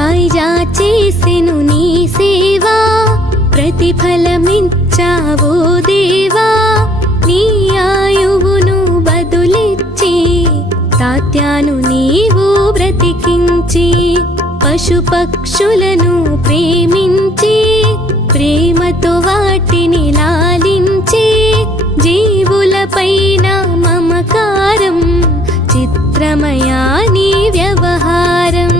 హాయిగా చేసెను నీ సేవా, ప్రతిఫలమిచ్చావో దేవా. నీ ఆయువును బదులిచ్చి తాత్యాను నీవు బ్రతికించి, పశుపక్షులను ప్రేమించి ప్రేమతో వాటిని లాలించి, జీవులపైన మమకారం చిత్రమయా నీ వ్యవహారం.